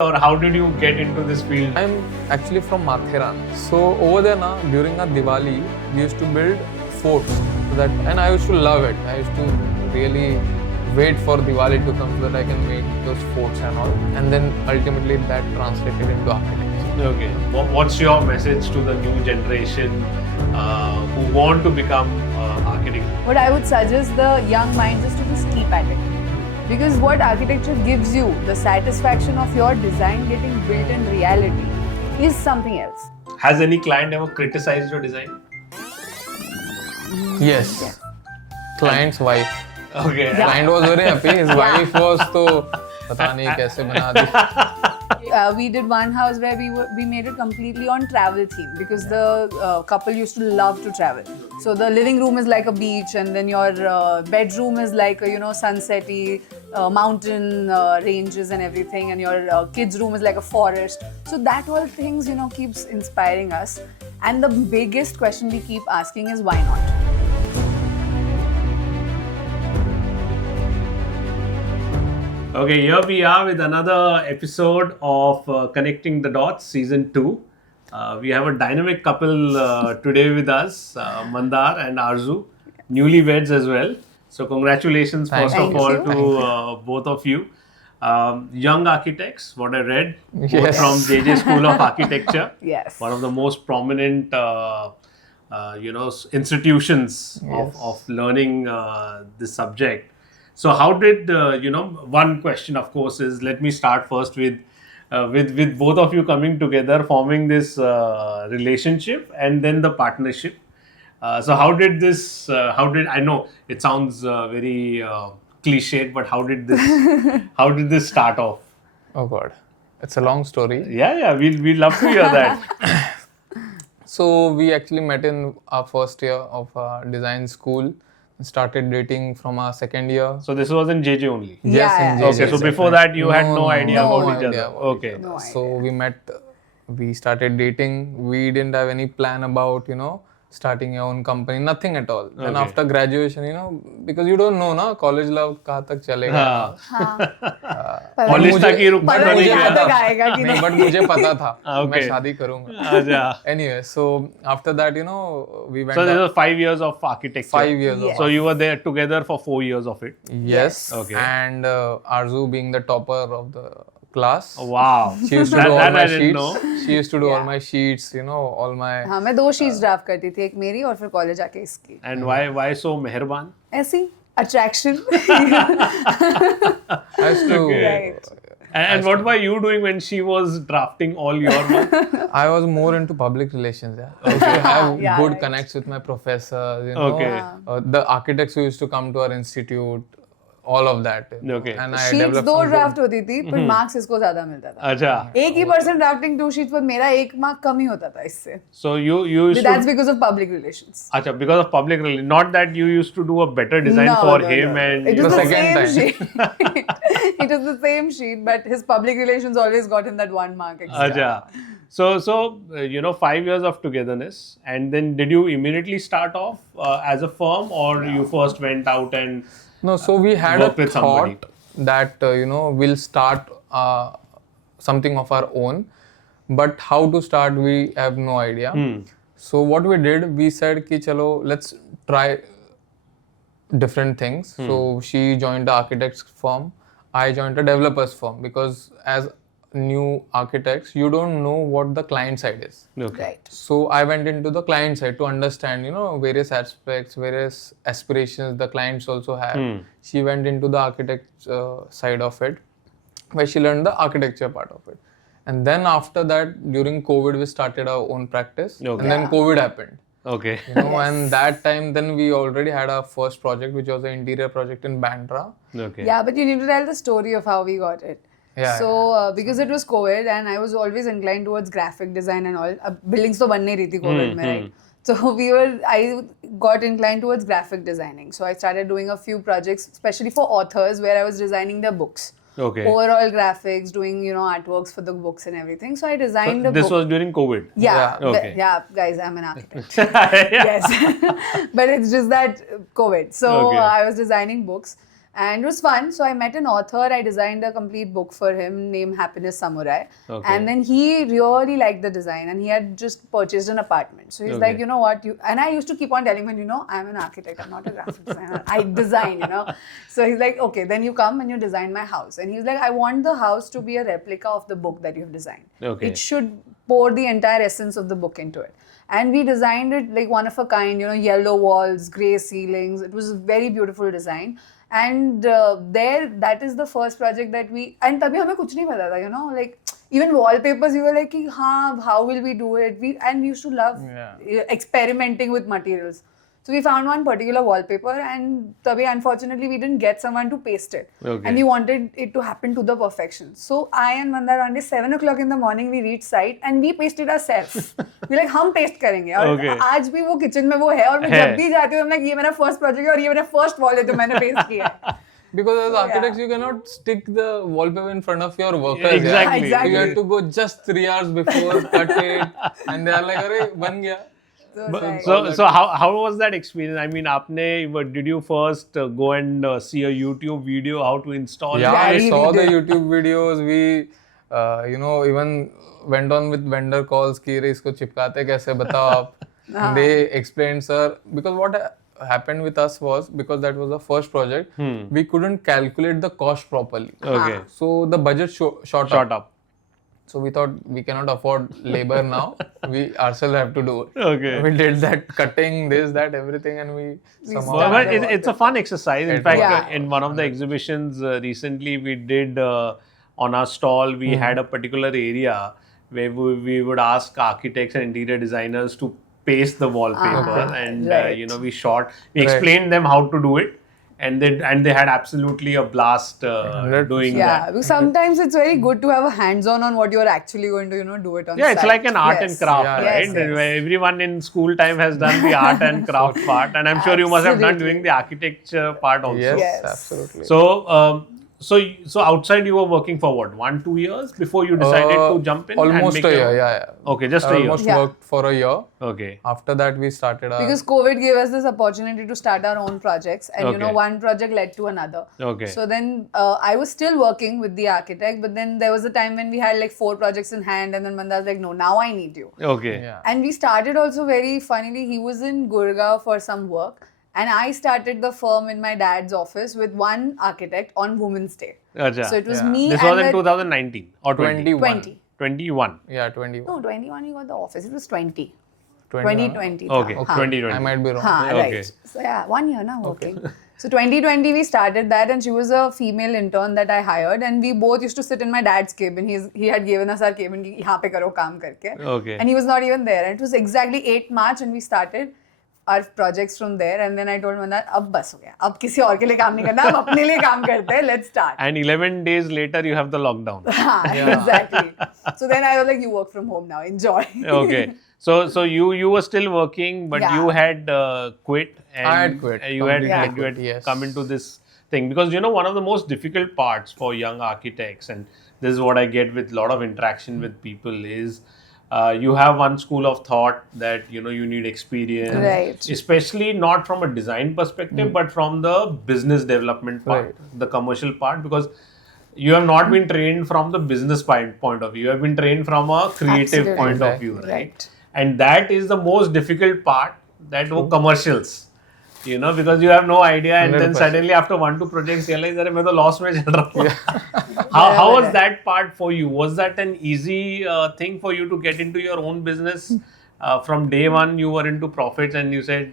or how did you get into this field? I'm actually from Matheran. So over there now, during our Diwali, we used to build forts. And I used to love it. I used to really wait for Diwali to come so that I can make those forts and all. And then ultimately that translated into architecture. Okay. What's your message to the new generation who want to become architects? What I would suggest the young minds is to just keep at it. Because what architecture gives you, the satisfaction of your design getting built in reality, is something else. Has any client ever criticized your design? Yes. Client's wife. Okay. Client was very happy. His wife was तो पता नहीं कैसे बना दी. We did one house where we made it completely on travel theme because the couple used to love to travel. So the living room is like a beach, and then your bedroom is like a, sunsetty mountain ranges and everything, and your kids' room is like a forest. So that all things keeps inspiring us. And the biggest question we keep asking is why not? Okay, here we are with another episode of Connecting the Dots, Season 2. We have a dynamic couple today with us, Mandar and Arzu, newlyweds as well. So congratulations first of all to both of you. Young architects, what I read, both from JJ School of Architecture. Yes. One of the most prominent institutions of learning this subject. So how did, one question of course is, let me start first with both of you coming together, forming this relationship and then the partnership. So how did this, I know it sounds very cliched, but how did this start off? Oh God, it's a long story. Yeah, we'd love to hear that. So we actually met in our first year of design school. Started dating from our second year. So this was in JJ only? Yes, in JJ. Okay, so before that you had no idea about each other. Okay. So we met, we started dating. We didn't have any plan about, starting your own company, nothing at all. Then after graduation, because you don't know, na, college love kahan tak chalega. College tak hi rukna to nahi gaya. नहीं, but मुझे पता था मैं शादी करूँगा. Anyway, so after that, we went. So there was 5 years of architecture. 5 years. Yes. So you were there together for 4 years of it. Yes. Okay. And Arzu being the topper of the class. Wow. She used to do all my I didn't sheets. know. She used to do all my sheets, all my. हाँ, मैं 2 sheets draft करती थी, एक मेरी और फिर college आके इसकी. And why so मेहरबान? ऐसी attraction. I used to. Right. And what were you doing when she was drafting all your work? I was more into public relations. Yeah. I used to have Yeah, good right. connects with my professors. Okay. The architects who used to come to our institute. All of that. Okay. And I Sheets developed 2 some good- draft होती थी, पर marks इसको ज़्यादा मिलता था. अच्छा. एक ही person drafting 2 sheets पर मेरा 1 mark कम ही होता था इससे. So you used That's to. because of public relations. Acha, because of public relations. Not that you used to do a better design for him and. It was the second same sheet. It was the same sheet, but his public relations always got him that 1 mark extra. Acha. So 5 years of togetherness, and then did you immediately start off as a firm, or you first went out and No, so we had a work with somebody? thought that, we'll start something of our own. But how to start, we have no idea. So what we did, we said, ki chalo, let's try different things. So she joined the architect's firm. I joined a developer's firm because as new architects, you don't know what the client side is. Okay. Right. So I went into the client side to understand, various aspects, various aspirations the clients also have. She went into the architect side of it, where she learned the architecture part of it. And then after that, during COVID, we started our own practice. Okay. And then COVID happened. Okay. And that time, then we already had our first project, which was an interior project in Bandra. Okay. Yeah, but you need to tell the story of how we got it. Yeah, So because it was COVID and I was always inclined towards graphic design and all. Buildings तो बन नहीं रही थी COVID में, right? So I got inclined towards graphic designing. So I started doing a few projects, especially for authors, where I was designing their books. Okay. Overall graphics, doing artworks for the books and everything. So I designed a book. This was during COVID. Yeah, Okay. yeah, guys, I'm an architect. Yes, but it's just that COVID. So Okay. I was designing books, And it was fun. So I met an author. I designed a complete book for him named Happiness Samurai. Okay. And then he really liked the design, and he had just purchased an apartment. So he's Okay. like, you know what? And I used to keep on telling him, I'm an architect. I'm not a graphic designer. I design, So he's like, okay, then you come and you design my house. And he's like, I want the house to be a replica of the book that you have designed. Okay. It should pour the entire essence of the book into it. And we designed it like one of a kind, yellow walls, grey ceilings. It was a very beautiful design. And that is the first project that and तभी हमें कुछ नहीं पता था, like even wallpapers, we were like, how will we do it? We used to love experimenting with materials. So we found one particular wallpaper, and tabhi unfortunately we didn't get someone to paste it. Okay. And we wanted it to happen to the perfection. So I and Mandar one day 7 o'clock in the morning we reached site and we pasted ourselves. We like हम paste करेंगे और Okay. आज भी वो kitchen में वो है और मैं जब भी जाती हूँ I'm like ये मेरा first project है और ये मेरा first wall है जो मैंने paste किया है. Because as architects, you cannot stick the wallpaper in front of your workers. Exactly. Exactly. You have to go just 3 hours before, cut it, and they are like, "Arey, ban gaya." So how was that experience? I mean, did you first go and see a YouTube video how to install Yeah, it? I saw the YouTube videos. We, even went on with vendor calls. कि रे इसको चिपकाते कैसे बताओ आप? They explained, sir, because what happened with us was, because that was the first project, we couldn't calculate the cost properly. Okay. So the budget shot up. So we thought we cannot afford labor now. We ourselves have to do it. Okay. We did that cutting, this, that, everything, and we somehow. But it's a fun exercise. In fact, Yeah. in one of the exhibitions recently we did on our stall, we had a particular area where we would ask architects and interior designers to paste the wallpaper, and right. we explained them how to do it, and they had absolutely a blast doing Yeah, that. because sometimes it's very good to have a hands-on on what you're actually going to, do it on Yeah, site. it's like an art and Yes. craft, Yeah, right? yes. Where everyone in school time has done the art and craft part, and I'm sure you must have done Absolutely. doing the architecture part also. Yes, Yes. absolutely. So outside you were working for what, 1-2 years before you decided to jump in? and Almost make a your year, own? yeah. Okay, just a year. Almost Yeah. worked for a year. Okay. After that, we started our. Because COVID gave us this opportunity to start our own projects, and Okay. one project led to another. Okay. So then I was still working with the architect, but then there was a time when we had like 4 projects in hand, and then Mandar was like, no, now I need you. Okay. Yeah. And we started also very funnily, he was in Gurgaon for some work, and I started the firm in my dad's office with one architect on Women's Day. Acha. So it was Yeah. me This and was in the- 2019 or 20? 20. 21. Yeah, 21. No, 21 he got the office. It was 20. 21. 2020. Okay, tha. 2020. I might be wrong. Haan, Okay. right. So yeah, 1 year now working. So 2020 we started that, and she was a female intern that I hired, and we both used to sit in my dad's cabin. He had given us our cabin, कि यहाँ पे करो काम करके. Okay. And he was not even there. And it was exactly 8 March, and we started our projects from there. And then I told Mandar, अब बस हो गया. अब किसी और के लिए काम नहीं करना. अब अपने लिए काम करते हैं. Let's start. And 11 days later you have the lockdown. Exactly. So then I was like, you work from home now. Enjoy. Okay. So you were still working, but Yeah. you had quit. And I had quit. You had Completely you had quit, yes. come into this thing, because one of the most difficult parts for young architects, and this is what I get with a lot of interaction with people, is you have one school of thought that you need experience, Right. especially not from a design perspective, but from the business development part, Right. the commercial part, because you have not been trained from the business point of view. You have been trained from a creative Absolutely. point of view, right? Right. And that is the most difficult part, that wo commercials, because you have no idea, and then 100%. suddenly after 1-2 projects realize that मैं तो loss में चल रहा हूँ. How was that part for you? Was that an easy thing for you to get into your own business? From day one you were into profits, and you said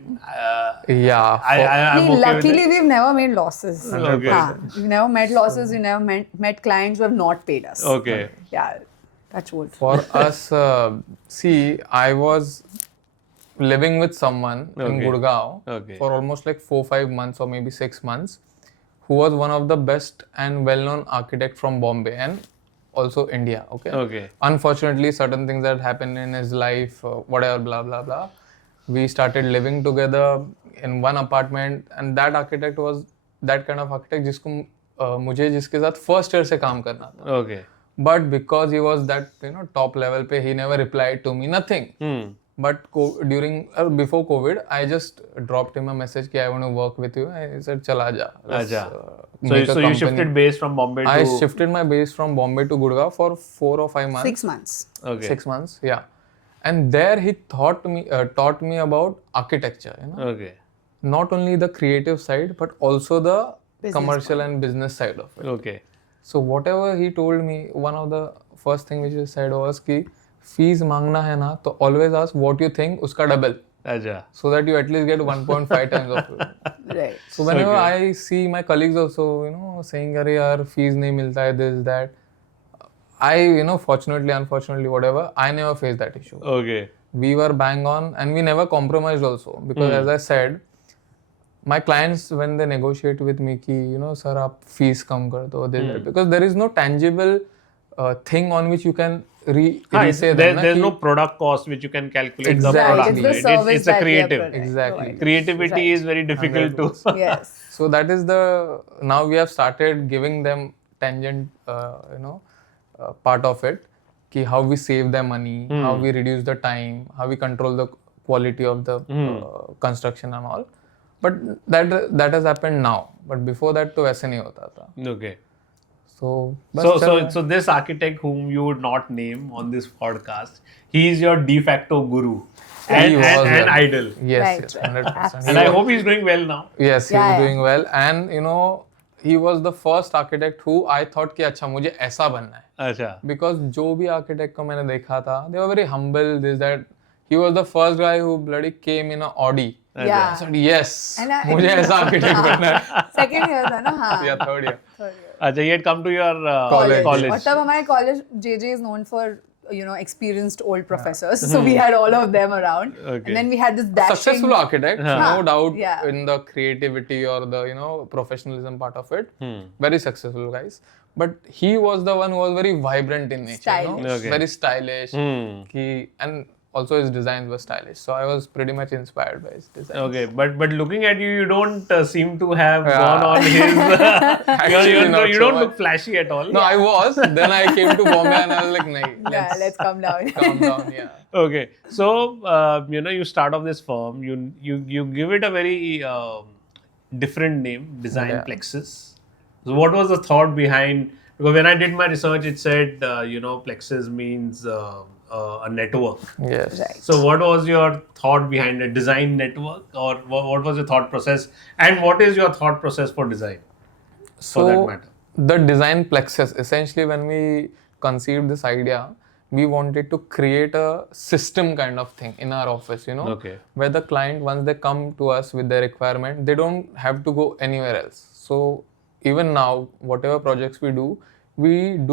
Yeah. I'm okay Luckily, with it. we've never made losses. 100%. Haan, we've never met losses. We've never met clients who have not paid us. Okay. Yeah, touch wood. For us, see, I was living with someone in Okay. Gurgaon Okay. for almost like 4-5 months or maybe 6 months, who was one of the best and well-known architect from Bombay and also India. Okay. Unfortunately, certain things that happened in his life, whatever, blah blah blah. We started living together in one apartment, and that architect was that kind of architect जिसको मुझे जिसके साथ first year से काम करना था. Okay. But because he was that top level पे, he never replied to me, nothing. But before COVID, I just dropped him a message कि I want to work with you. I said, "चल आजा." So you shifted base from Bombay to... I shifted my base from Bombay to Gurgaon for 4 or 5 months. 6 months. Okay. 6 months, yeah. And there he taught me about architecture. Okay. Not only the creative side, but also the commercial and business side of it. Okay. So whatever he told me, one of the first thing which he said was कि fees मांगना है ना तो always ask what you think उसका double. Acha. So that you at least get 1.5 times of it. Right. So whenever I see my colleagues also, saying अरे यार fees नहीं मिलता है this that, I fortunately, unfortunately, whatever, I never faced that issue. Okay. We were bang on and we never compromised also because as I said, my clients when they negotiate with me कि sir आप fees कम कर दो this that, because there is no tangible thing on which you can resay them. There's no product cost which you can calculate Exactly. the product. It's the Right? service It's a that we are creative. Exactly. Creativity is very difficult to... Yes. So that is now we have started giving them tangent, part of it, कि how we save their money, how we reduce the time, how we control the quality of the construction and all. But that has happened now. But before that तो वैसे नहीं होता था. Okay. So this architect whom you would not name on this podcast, he is your de facto guru and idol. Yes, Right, 100%. And I hope he's doing well now. Yes, Yeah, he's yeah. doing well. And he was the first architect who I thought कि अच्छा मुझे ऐसा बनना है. Acha. Because जो भी architect को मैंने देखा था, they were very humble, this that. He was the first guy who bloody came in a Audi. Yeah. I said, yes, And मुझे ऐसा architect बनना है. Second year था ना हाँ. Yeah, third year. Acha, he had come to your College. और तब हमारे college JJ is known for experienced old professors, so we had all of them around. Okay. And then we had this dashing Successful architect, no doubt Yeah. in the creativity or the professionalism part of it. Very successful guys. But he was the one who was very vibrant in nature. Stylish. Okay. Very stylish. And also his designs were stylish. So I was pretty much inspired by his design. Okay, but looking at you, you don't seem to have gone on his... Actually, not you so don't much. look flashy at all. No, I was. Then I came to Bombay and I was like, nahi, Yeah, let's calm down. calm down. Yeah. Okay, so you start off this firm. You give it a very different name, Design Plexus. So what was the thought behind? Because when I did my research, it said Plexus means a network. Yes. Right. So what was your thought behind a design network, or what was your thought process, and what is your thought process for design, for that matter? The design Plexus, essentially when we conceived this idea, we wanted to create a system kind of thing in our office, Okay. where the client, once they come to us with their requirement, they don't have to go anywhere else. So even now, whatever projects we do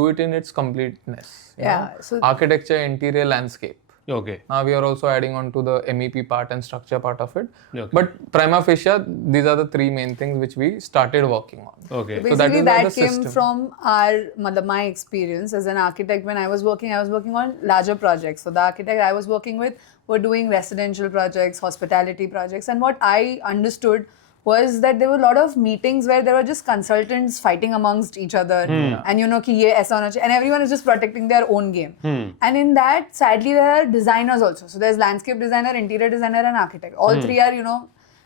it in its completeness. you Yeah, know. so- Architecture, interior, landscape. Okay. Now we are also adding on to the MEP part and structure part of it. Okay. But prima facie, these are the three main things which we started working on. Okay. So that Basically, is that the came system. from my experience as an architect. When I was working on larger projects. So the architect I was working with were doing residential projects, hospitality projects, and what I understood was that there were a lot of meetings where there were just consultants fighting amongst each other, and कि ये ऐसा होना चाहिए, and everyone is just protecting their own game. And in that, sadly, there are designers also. So there's landscape designer, interior designer, and architect. All three are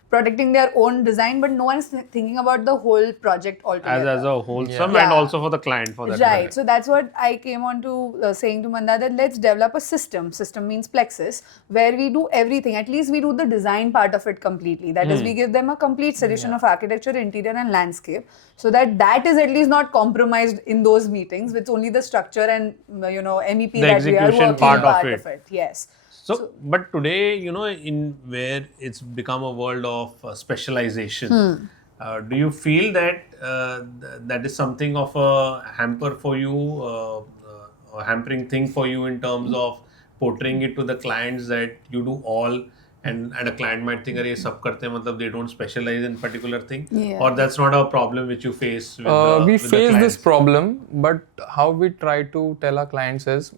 protecting their own design, but no one is thinking about the whole project altogether. As a wholesome Yeah. and also for the client, for that Right. matter. So that's what I came on to saying to Mandar, that let's develop a system. System means Plexus, where we do everything. At least we do the design part of it completely. That is, we give them a complete solution of architecture, interior, and landscape, so that is at least not compromised in those meetings. With only the structure and MEP The that we are execution working part of of it. it. Yes. So, but today, in where it's become a world of specialization, do you feel that that is something of a hamper for you, a hampering thing for you in terms of portraying it to the clients that you do all, and a client might think, "Arey, sab karte hain," matlab they don't specialize in particular thing, Yeah. or that's not a problem which you face with the We with the face this clients? problem, but how we try to tell our clients is,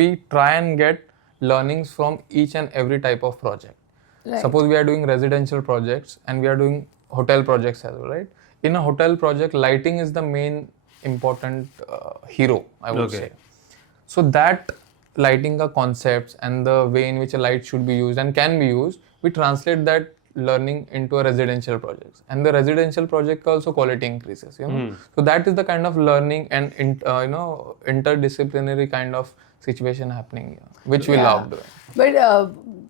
we try and get learnings from each and every type of project. Right. Suppose we are doing residential projects and we are doing hotel projects as well, right? In a hotel project, lighting is the main important hero, I would Okay. say. So that lighting ka concepts and the way in which a light should be used and can be used, we translate that learning into a residential project, and the residential project also quality increases, you know. So that is the kind of learning and interdisciplinary kind of situation happening here, which we love doing. But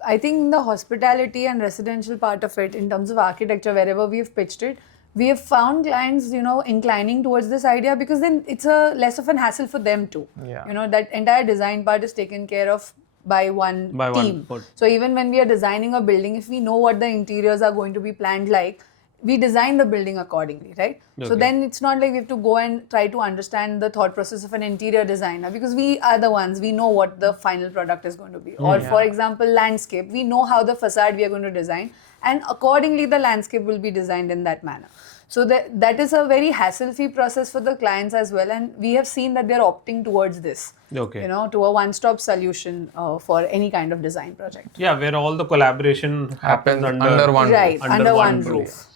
I think in the hospitality and residential part of it, in terms of architecture, wherever we've pitched it, we have found clients, you know, inclining towards this idea because then it's a less of an hassle for them too. Yeah. You know, that entire design part is taken care of by one team. So even when we are designing a building, if we know what the interiors are going to be planned like, we design the building accordingly, right? Okay. So then it's not like we have to go and try to understand the thought process of an interior designer, because we are the ones, we know what the final product is going to be. Or for example, landscape, we know how the facade we are going to design, and accordingly the landscape will be designed in that manner. So that is a very hassle-free process for the clients as well, and we have seen that they're opting towards this. Okay. You know, to a one-stop solution for any kind of design project. Yeah, where all the collaboration happens under one right, roof. under one roof.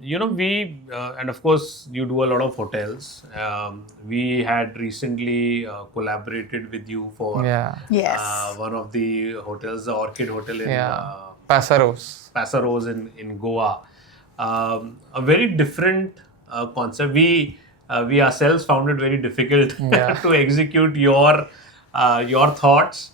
You know, we and of course you do a lot of hotels. We had recently collaborated with you for Yes. one of the hotels, the Orchid Hotel in Passaros in Goa. A very different concept. We ourselves found it very difficult to execute your thoughts,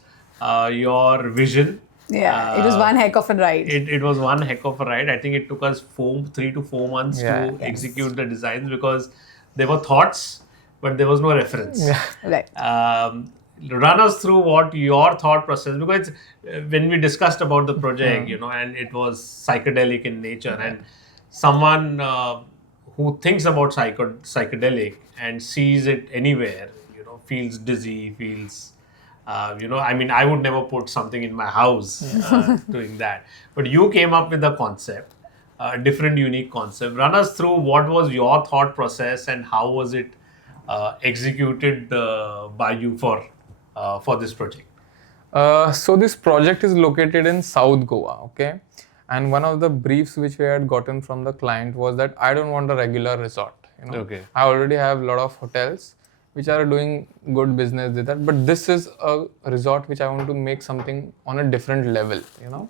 your vision. Yeah, it was one heck of a ride. It was one heck of a ride. I think it took us 3 to 4 months to execute the designs, because there were thoughts, but there was no reference. Right. Run us through what your thought process, because when we discussed about the project, you know, and it was psychedelic in nature, and someone who thinks about psychedelic and sees it anywhere, you know, feels dizzy, feels you know, I mean, I would never put something in my house doing that. But you came up with a concept, a different, unique concept. Run us through what was your thought process and how was it executed by you for this project? So this project is located in South Goa, okay? And one of the briefs which we had gotten from the client was that I don't want a regular resort, you know. Okay. I already have a lot of hotels which are doing good business with that, but this is a resort which I want to make something on a different level, you know.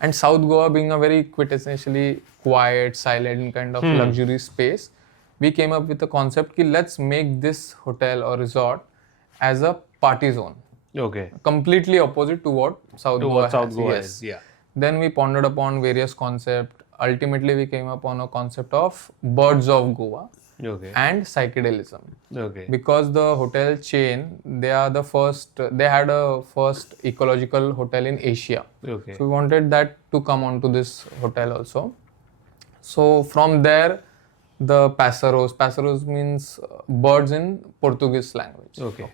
And South Goa being a very quintessentially quiet, silent kind of luxury space, we came up with the concept ki let's make this hotel or resort as a party zone. Okay. Completely opposite to what South Goa is. Yeah. Then we pondered upon various concepts. Ultimately, we came upon a concept of birds of Goa. Okay. And psychedelism. Okay. Because the hotel chain, they had a first ecological hotel in Asia. Okay. So we wanted that to come onto this hotel also. So from there, the Passaros means birds in Portuguese language. Okay.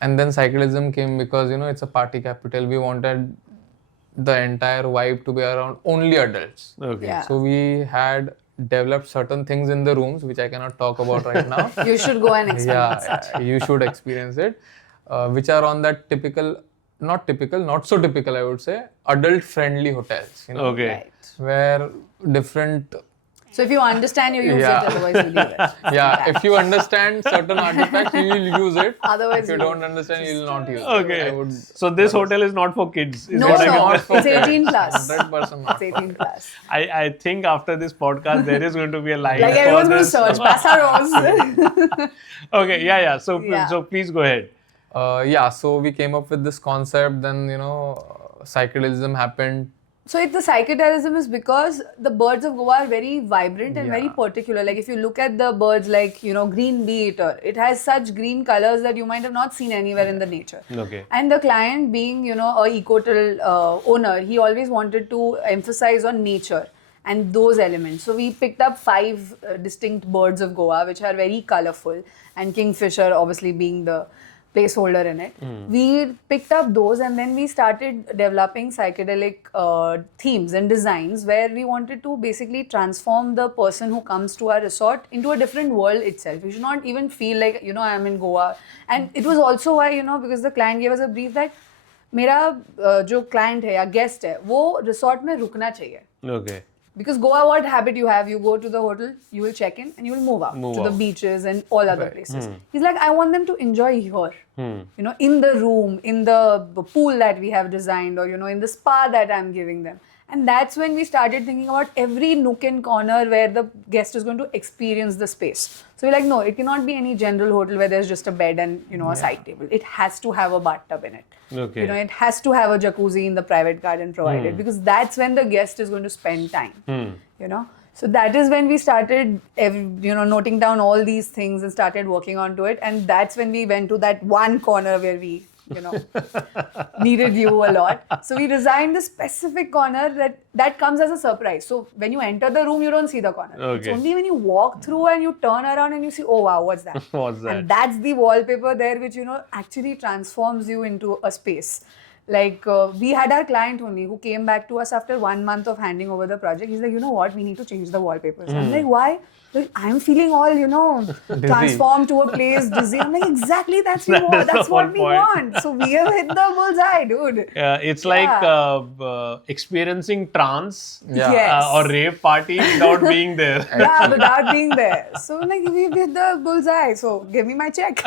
And then psychedelism came because, you know, it's a party capital. We wanted the entire vibe to be around only adults. Okay. Yeah. So we had developed certain things in the rooms which I cannot talk about right now. You should go and experience it. You should experience it, which are on that not so typical, I would say, adult friendly hotels, you know, Okay. Right. where different So if you understand, you use it, otherwise you leave it. if you understand certain artifacts, you will use it. Otherwise if you you don't understand, you will not use it. Okay. So this hotel is not for kids. Is No, what I no, can- it's 18 plus. 100% not. It's 18 plus. I think after this podcast there is going to be a line Like for everyone's going to this. search Passaros. Okay. Yeah. So Yeah. so please go ahead. So we came up with this concept, then, you know, psychedelism happened. So the psychedelism is because the birds of Goa are very vibrant and very particular. Like if you look at the birds, like, you know, green bee-eater, it has such green colors that you might have not seen anywhere in the nature. Okay. And the client being, you know, a ecotel owner, he always wanted to emphasize on nature and those elements. So we picked up 5 distinct birds of Goa, which are very colorful, and kingfisher obviously being the placeholder in it. We picked up those and then we started developing psychedelic themes and designs where we wanted to basically transform the person who comes to our resort into a different world itself. You should not even feel like, you know, I am in Goa. And it was also why, you know, because the client gave us a brief that मेरा जो client है या guest है वो resort में रुकना चाहिए. Okay. Because Goa, what habit you have? You go to the hotel, you will check in and you will move out to the beaches and all other places. He's like, I want them to enjoy here. In the room, in the pool that we have designed, or in the spa that I'm giving them. And that's when we started thinking about every nook and corner where the guest is going to experience the space. So we're like, no, it cannot be any general hotel where there's just a bed and a side table. It has to have a bathtub in it. Okay. It has to have a jacuzzi in the private garden provided, because that's when the guest is going to spend time. So that is when we started, noting down all these things and started working onto it. And that's when we went to that one corner where we, needed you a lot. So we designed this specific corner that comes as a surprise. So when you enter the room, you don't see the corner. Okay. It's only when you walk through and you turn around and you see, oh wow, what's that? What's that? And that's the wallpaper there, which, actually transforms you into a space. Like we had our client only who came back to us after 1 month of handing over the project. He's like, you know what, we need to change the wallpapers. I'm like, why? Like, I'm feeling all, transformed to a place, dizzy. I'm like, exactly, that's what we want. So we have hit the bullseye, dude. It's like experiencing trance Yes. or rave party without being there. Yeah, without being there. So I'm like, we hit the bullseye. So give me my check.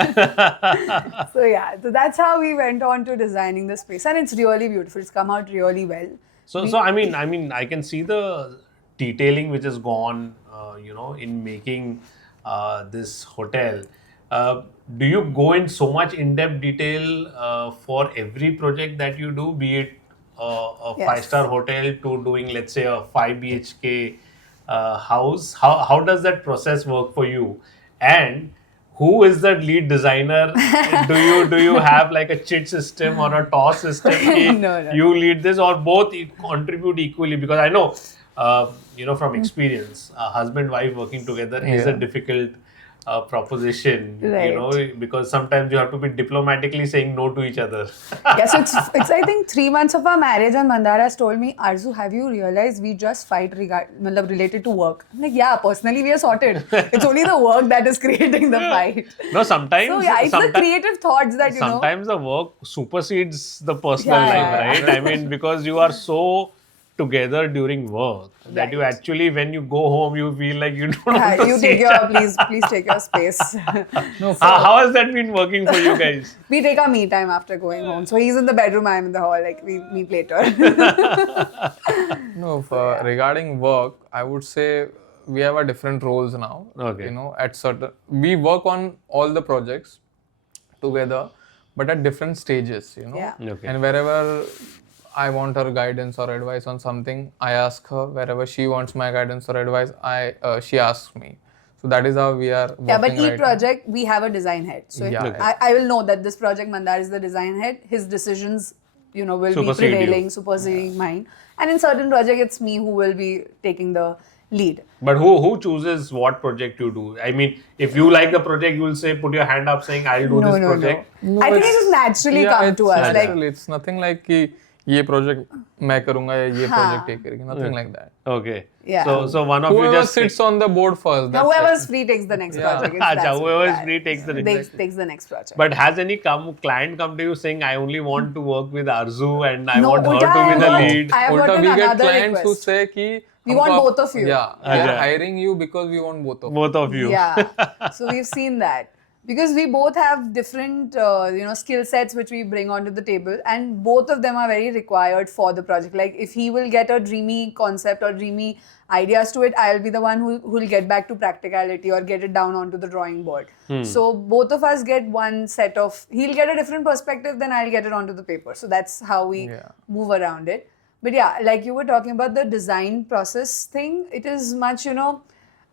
So that's how we went on to designing the space. And it's really beautiful. It's come out really well. So I mean, I can see the detailing which has gone, in making this hotel. Do you go in so much in-depth detail for every project that you do, be it a Yes. 5-star hotel to doing, let's say, a 5 BHK house? How does that process work for you? And who is the lead designer? do you have like a chit system or a toss system? No. You lead this, or both contribute equally? Because I know, from experience, husband-wife working together is a difficult proposition. Right. Because sometimes you have to be diplomatically saying no to each other. Yeah, so it's I think 3 months of our marriage, and Mandar has told me, Arzu, have you realized we just fight related to work? I'm like, yeah, personally we are sorted. It's only the work that is creating the fight. No, sometimes. So yeah, it's the creative thoughts that sometimes the work supersedes the personal Yeah, life, yeah. right? I mean, because you are so together during work that you actually, when you go home, you feel like you don't want to you see take each other. please take your space. How has that been working for you guys? We take our me time after going home. So he's in the bedroom, I'm in the hall. Like we meet later. Regarding work, I would say we have our different roles now. Okay. We work on all the projects together, but at different stages. Yeah. Okay. And wherever I want her guidance or advice on something, I ask her. Wherever she wants my guidance or advice, she asks me. So that is how we are working. Yeah, but each right project, we have a design head. So I will know that this project, Mandar is the design head. His decisions, will be prevailing, superseding mine. And in certain project, it's me who will be taking the lead. But who chooses what project you do? I mean, if you like the project, you will say, put your hand up saying, I'll do this project. No, I think it just naturally come to us. Naturally, it's nothing like कि ये project मैं करूँगा या ये project ये करेगी. Nothing like that. Okay. Yeah. So one of you Whoever just sits on the board first. that's Whoever's free takes the next project. whoever is free takes the next. Takes the next project. But has any client come to you saying, I only want to work with Arzu and I No, want her Ulta, to be the I lead? have Ulta, gotten we get another clients who request. say कि We want both of you. Yeah, we are hiring you because we want both of you. Both of you. Yeah. So we've seen that. Because we both have different, skill sets which we bring onto the table, and both of them are very required for the project. Like if he will get a dreamy concept or dreamy ideas to it, I'll be the one who will get back to practicality or get it down onto the drawing board. So both of us get one set of, he'll get a different perspective, then I'll get it onto the paper. So that's how we move around it. But yeah, like you were talking about the design process thing, it is much,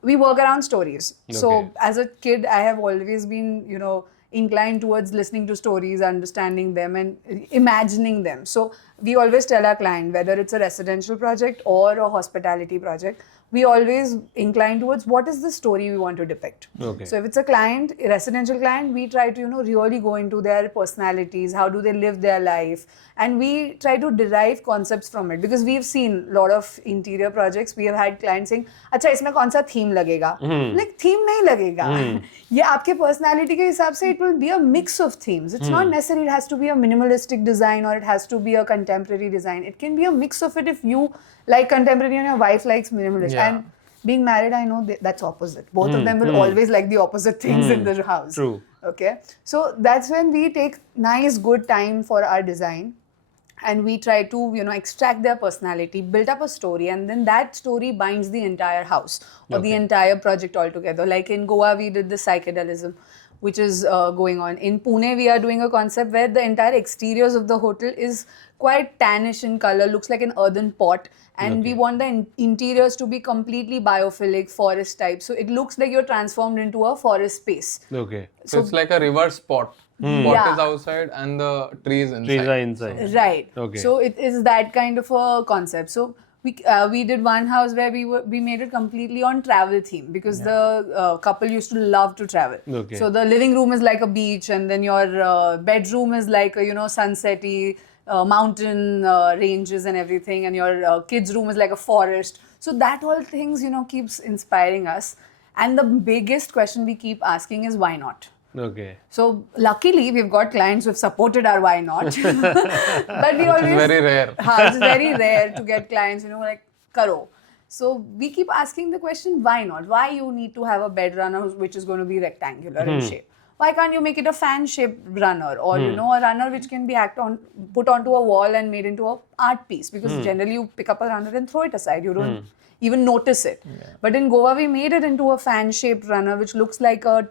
we work around stories. Okay. So as a kid, I have always been, inclined towards listening to stories, understanding them and imagining them. So we always tell our client, whether it's a residential project or a hospitality project, we always incline towards what is the story we want to depict. Okay. So if it's a client, a residential client, we try to, really go into their personalities, how do they live their life, and we try to derive concepts from it, because we've seen a lot of interior projects. We have had clients saying, अच्छा इसमें कौन सा theme लगेगा? Like theme नहीं लगेगा. ये आपके personality के हिसाब से it will be a mix of themes. It's not necessarily it has to be a minimalistic design or it has to be a contemporary design. It can be a mix of it if you like contemporary and your wife likes minimalist. Yeah. And being married, I know that's opposite. Both of them will always like the opposite things in the house. True. Okay. So that's when we take nice, good time for our design. And we try to, extract their personality, build up a story, and then that story binds the entire house or the entire project altogether. Like in Goa, we did the psychedelism, which is going on. In Pune, we are doing a concept where the entire exteriors of the hotel is quite tannish in color, looks like an earthen pot. And we want the interiors to be completely biophilic, forest type. So it looks like you're transformed into a forest space. Okay. So it's like a reverse pot. Pot is outside and the trees inside. Trees are inside. Right. Okay. So it is that kind of a concept. So we did one house where we made it completely on travel theme, because the couple used to love to travel. Okay. So the living room is like a beach, and then your bedroom is like a sunsetty mountain ranges and everything, and your kids' room is like a forest. So that all things keeps inspiring us. And the biggest question we keep asking is why not? Okay. So luckily we've got clients who have supported our why not. But we always, It's very rare. it's very rare to get clients, like karo. So we keep asking the question, why not? Why you need to have a bed runner which is going to be rectangular in shape? Why can't you make it a fan-shaped runner, or a runner which can be put onto a wall and made into an art piece? Because generally you pick up a runner and throw it aside. You don't even notice it. Yeah. But in Goa we made it into a fan-shaped runner which looks like a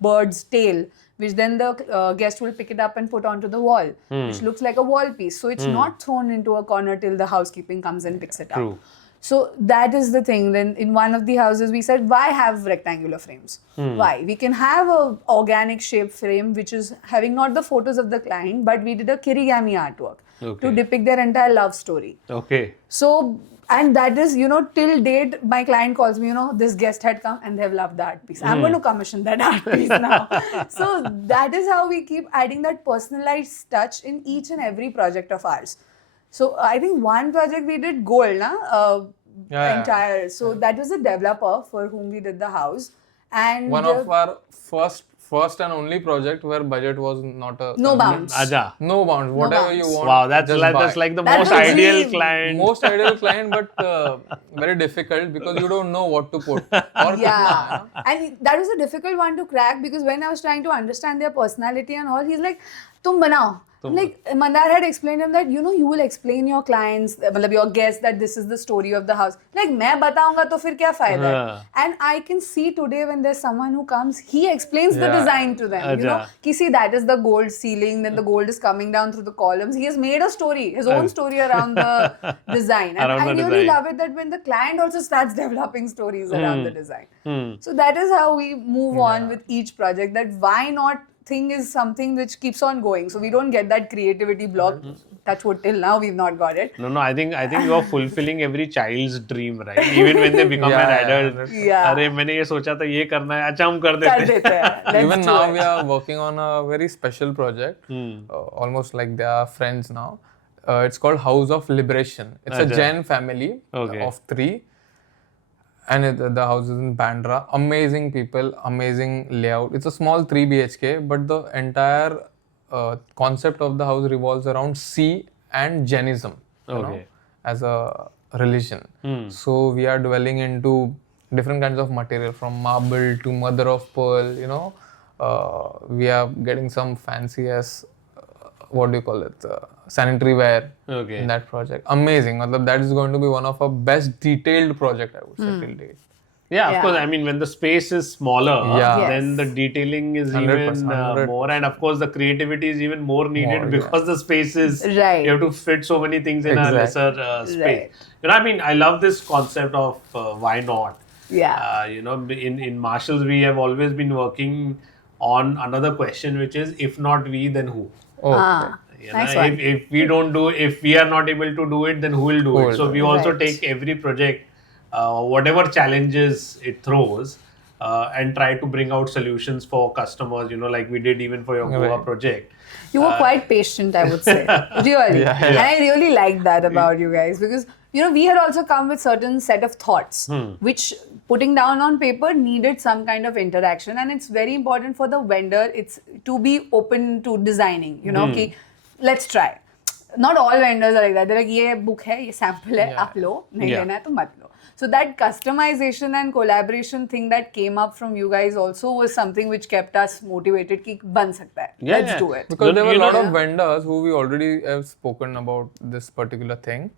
bird's tail, which then the guest will pick it up and put onto the wall, which looks like a wall piece. So it's not thrown into a corner till the housekeeping comes and picks it up. So that is the thing. Then in one of the houses we said, why have rectangular frames? Why? We can have a organic shape frame which is having not the photos of the client, but we did a kirigami artwork to depict their entire love story. Okay. So, and that is, till date, my client calls me, this guest had come and they've loved the art piece. I'm going to commission that art piece now. So that is how we keep adding that personalized touch in each and every project of ours. So I think one project we did gold, entire. So that was a developer for whom we did the house. And one of our first and only project where budget was not a no bounds. Aja. No bounds. Whatever bounds. you want. Wow, that's just like the That's most the ideal dream. client. Most ideal client, but very difficult because you don't know what to put. Or Yeah. And that was a difficult one to crack, because when I was trying to understand their personality and all, he's like, tum banao. Like Mandar had explained him that, you will explain your clients, your guests, that this is the story of the house. Like, मैं बताऊंगा तो फिर क्या फायदा है? And I can see today when there's someone who comes, he explains the design to them. Ki see, that is the gold ceiling, then the gold is coming down through the columns. He has made a story, his own story around the design. And I really love it that when the client also starts developing stories around the design. So that is how we move on with each project, that why not thing is something which keeps on going. So we don't get that creativity block. Touch wood, till now we've not got it. No, I think you are fulfilling every child's dream, right? Even when they become an adult. अरे मैंने ये सोचा था ये करना है, अच्छा हम कर देते हैं. Even now we are working on a very special project, almost like they are friends now. It's called House of Liberation. It's a Jain family of 3. And the house is in Bandra. Amazing people, amazing layout. It's a small 3 BHK, but the entire concept of the house revolves around sea and Jainism, you know, as a religion. So we are dwelling into different kinds of material, from marble to mother of pearl. We are getting some fancy as sanitary ware in that project. Amazing. That is going to be one of our best detailed project, I would say, till date. Yeah, of course. I mean, when the space is smaller, then the detailing is 100%, even more, and of course the creativity is even more needed because the space is you have to fit so many things in a lesser space. I mean, I love this concept of why not. Yeah. In Marshalls we have always been working on another question, which is, if not we, then who? Nice one. If we don't do, if we are not able to do it, then who will do it? So we also take every project whatever challenges it throws, and try to bring out solutions for customers, like we did even for your Goa project. You were quite patient, I would say. Really. Yeah. And I really liked that about you guys because, we had also come with certain set of thoughts, which putting down on paper needed some kind of interaction. And it's very important for the vendor, it's to be open to designing, ki, let's try. Not all vendors are like that. They're like, ye book hai, ye sample hai, aap lo, nahi lena hai to mat lo. So that customization and collaboration thing that came up from you guys also was something which kept us motivated ki ban sakta hai. Let's do it. Because there were a lot of vendors who we already have spoken about this particular thing.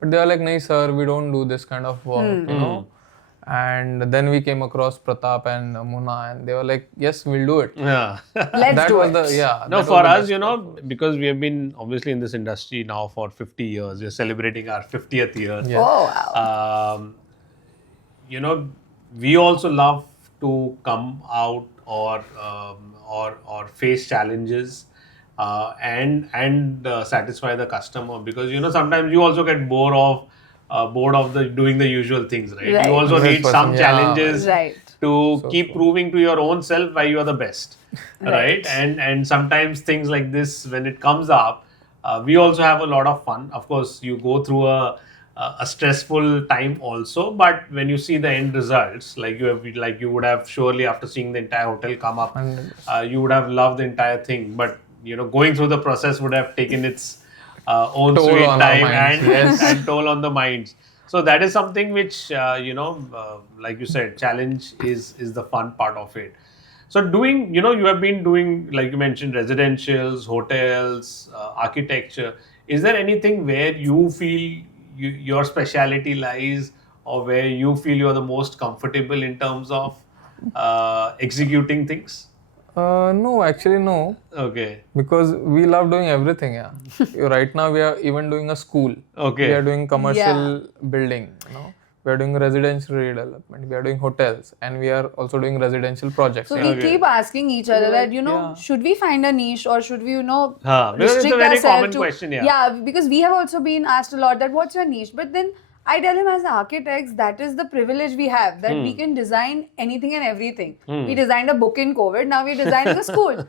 But they are like, nahi sir, we don't do this kind of work, And then we came across Pratap and Muna and they were like, yes, we'll do it. Yeah. Let's do it. No, for us, because we have been obviously in this industry now for 50 years. We're celebrating our 50th year. Yeah. Oh, wow. We also love to come out or face challenges and satisfy the customer, because sometimes you also get bored of doing the usual things, right? You also need some challenges to keep proving to your own self why you are the best, right? And sometimes things like this, when it comes up, we also have a lot of fun. Of course, you go through a stressful time also, but when you see the end results, like you would have surely, after seeing the entire hotel come up, you would have loved the entire thing. But going through the process would have taken its own toll sweet on time our minds, and toll on the minds. So that is something which like you said, challenge is the fun part of it. So you have been doing, like you mentioned, residentials, hotels, architecture. Is there anything where you feel your speciality lies, or where you feel you're the most comfortable in terms of executing things? No, actually no. Okay. Because we love doing everything, yeah. Right now we are even doing a school. Okay. We are doing commercial building, We are doing residential redevelopment. We are doing hotels, and we are also doing residential projects. So we keep asking each other that, should we find a niche or should we, because it's a very common question, Yeah, because we have also been asked a lot that what's your niche? But then I tell him, as architects, that is the privilege we have, that we can design anything and everything. We designed a book in COVID, now we're designing a school.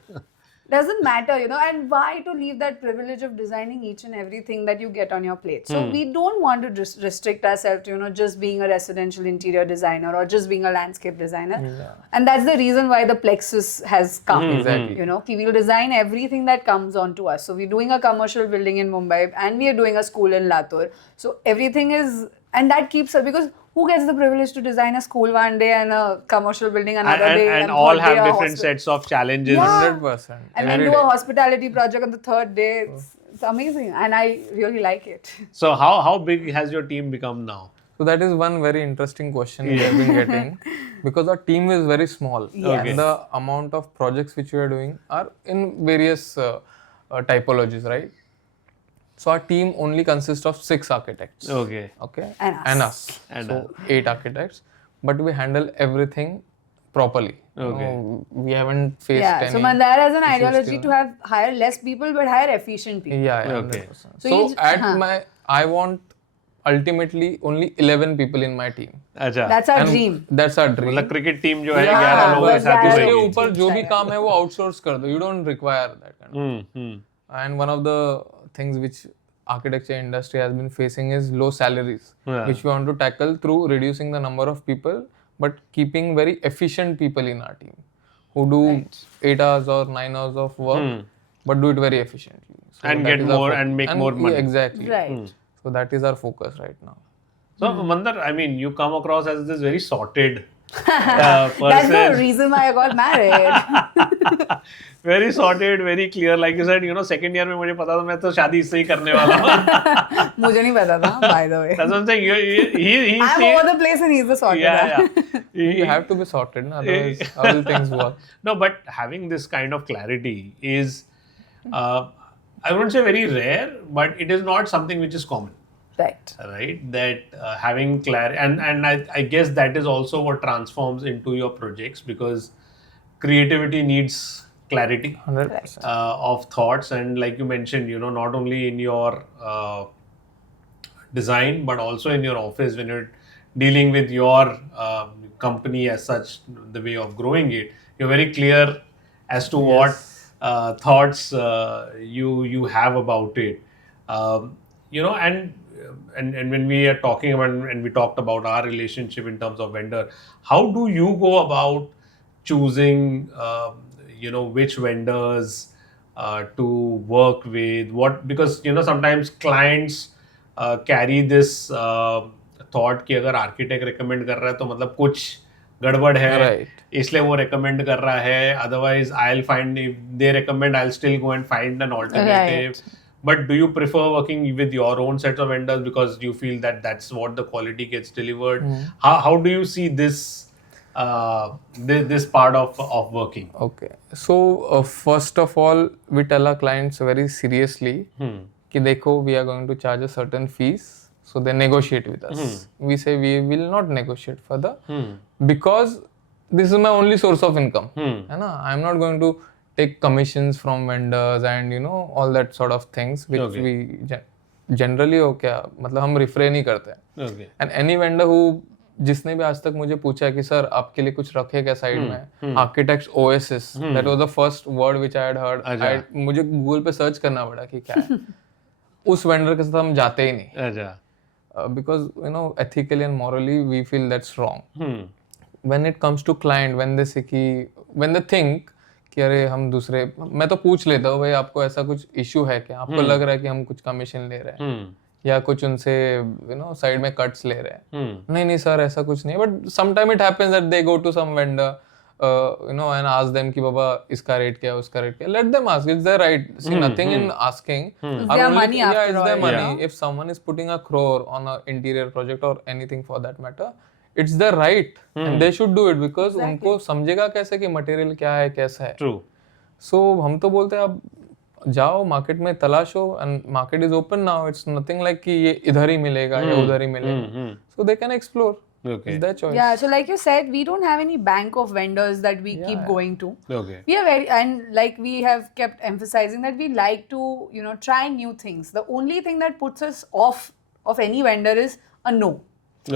Doesn't matter, and why to leave that privilege of designing each and everything that you get on your plate. So we don't want to restrict ourselves to, just being a residential interior designer or just being a landscape designer. And that's the reason why the Plexus has come. Exactly. We will design everything that comes onto us. So we're doing a commercial building in Mumbai and we are doing a school in Latur. So everything is, and that keeps us, because who gets the privilege to design a school one day and a commercial building another day? And all have different sets of challenges. 100%. And then do a hospitality project on the third day. It's amazing. And I really like it. So how big has your team become now? So that is one very interesting question we have been getting, because our team is very small. Yes. And the amount of projects which we are doing are in various typologies, right? So our team only consists of 6 architects. Okay. And us. So 8 architects, but we handle everything properly. Okay. We haven't faced any. So Mandar has an ideology to hire less people but hire efficient people. Yeah, Okay. 100%. So I want ultimately only 11 people in my team. Acha. That's our dream. That's our dream. मतलब cricket team जो है 11 लोगों के साथ ही उसके होगी. ऊपर जो भी काम है वो outsource कर दो. You don't require that kind of. And one of the things which architecture industry has been facing is low salaries, which we want to tackle through reducing the number of people, but keeping very efficient people in our team who do 8 hours or 9 hours of work, but do it very efficiently. So and get more and make more money. Exactly. Right. So that is our focus right now. So Mandar, I mean, you come across as this very sorted That's the person. reason why I got married. Very sorted, very clear. Like you said, second year में मुझे पता था मैं तो शादी इससे ही करने वाला हूँ. मुझे नहीं पता था, by the way. That's what I'm saying. He's I'm all over the place and he's the sorted one. You have to be sorted, otherwise how will things work? No, but having this kind of clarity is, I wouldn't say very rare, but it is not something which is common. Right? That having clarity, and I guess that is also what transforms into your projects, because creativity needs clarity 100%. of thoughts, and like you mentioned, not only in your design but also in your office when you're dealing with your company as such, the way of growing it, you're very clear as to what thoughts you have about it. And when we are talking about, and we talked about our relationship in terms of vendor, how do you go about choosing which vendors to work with? Because sometimes clients carry this thought कि अगर architect recommend कर रहा है तो मतलब कुछ गड़बड़ है, इसलिए वो recommend कर रहा है. Otherwise, I'll find, if they recommend, I'll still go and find an alternative. Right. But do you prefer working with your own sets of vendors because you feel that that's what the quality gets delivered? How do you see this this part of working? Okay, so first of all, we tell our clients very seriously कि देखो, we are going to charge a certain fees, so they negotiate with us. We say we will not negotiate further because this is my only source of income. है ना? I'm not going to take commissions from vendors and all that sort of things which we generally मतलब हम refrain ही करते हैं. And any vendor who, जिसने भी आज तक मुझे पूछा है कि सर आपके लिए कुछ रखे क्या साइड में, architects oasis, that was the first word which I had heard. मुझे गूगल पे सर्च करना पड़ा कि क्या है. उस वेंडर के साथ हम जाते ही नहीं, because ethically and morally we feel that's wrong. When it comes to client, when they think कि अरे हम दूसरे, मैं तो पूछ लेता हूँ भाई आपको ऐसा कुछ इशू है क्या, आपको लग रहा है कि हम कुछ कमीशन ले रहे हैं या कुछ उनसे साइड में कट्स ले रहे हैं. नहीं सर ऐसा कुछ नहीं. But sometime it happens that they go to some vendor and ask them कि बाबा इसका रेट क्या है, उसका रेट क्या है. Let them ask, it's their right. See, nothing in asking. It's their money after all. It's their money. If someone is putting a crore on an interior project or anything for that matter, it's their right and they should do it because उनको समझेगा कैसे कि material क्या है, कैसा है. True. So हम तो बोलते हैं आप जाओ मार्केट में तलाशो, and market is open now. It's nothing like कि ये इधर ही मिलेगा या उधर ही मिलेगा. So they can explore. Okay. It's their choice. Yeah, so like you said, we don't have any bank of vendors that we keep going to. Okay. We are very, and like we have kept emphasizing that we like to, try new things. The only thing that puts us off of any vendor is a no.